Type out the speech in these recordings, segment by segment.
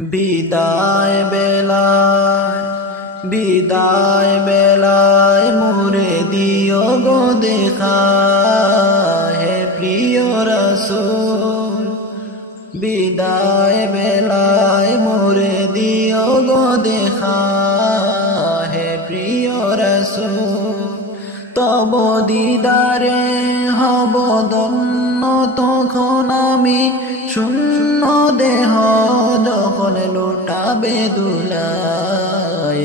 বিদায় বেলায় মোরে দিও গো দেখা, হে প্রিয় রাসূল। বিদায় বেলায় মোরে দিও গো দেখা, হে প্রিয় রাসূল। তব দিদারে হব ধন্য, তখন আমি শূন্য দেহ যখন লুটাবে দুলায়।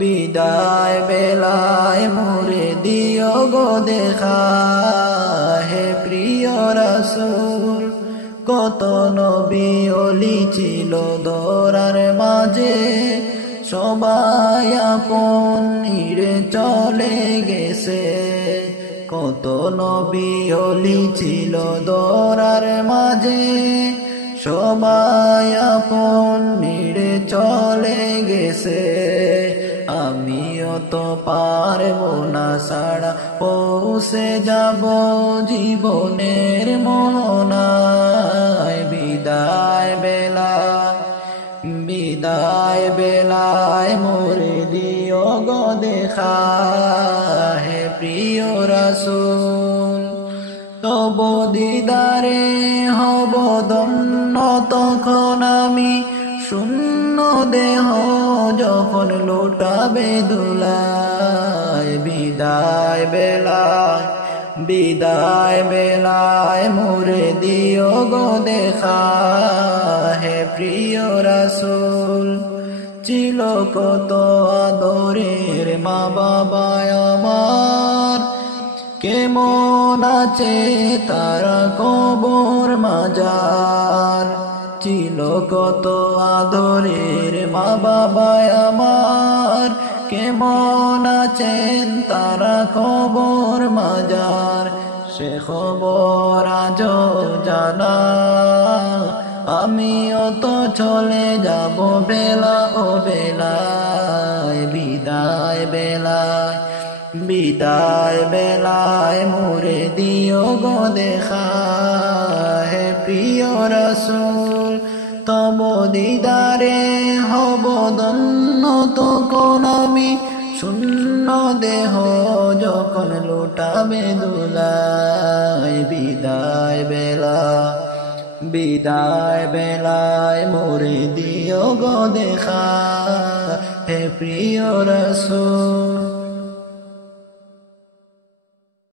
বিদায় বেলায় মোরে দিও গো দেখা, হে প্রিয় রাসূল। কত নবী ওলি ছিল দরার মাঝে, সবাই আপন নিরে চলে গেছে। কত নবী ওলি ছিল দরার মাঝে, সবাই আপন নিরে চলে গেছে। আমিও তো পারবো না ছাড়া পৌঁছে যাব জীবনের মোহনায়। বিদায় বেলায় মোরে দিও গো দেখা, হে প্রিয় রাসূল। তব দিদারে হব ধন্য, তখন আমি শূন্য দেহ যখন লুটাবে দুলায়। বিদায় বেলায় মোরে দিও গো দেখা, হে প্রিয় রাসূল। ছিল কত আদরের মা বাবা আমার, কেমন আছে তারা কবর মাজার। ছিল কত আদরের মা বাবা আমার, কেমন আছেন তারা কবর মাজার। সে খবর আজ জানা, আমিও তো চলে যাব বেলা ও বেলায়। বিদায় বেলায় মোরে দিও গো দেখা, হে প্রিয় রাসূল। তব দিদারে হব ধন্য, তখন আমি শূন্য দেহ যখন লুটাবে দুলায়। বিদায় বেলায় মোরে দিও গো দেখা, হে প্রিয় রাসূল।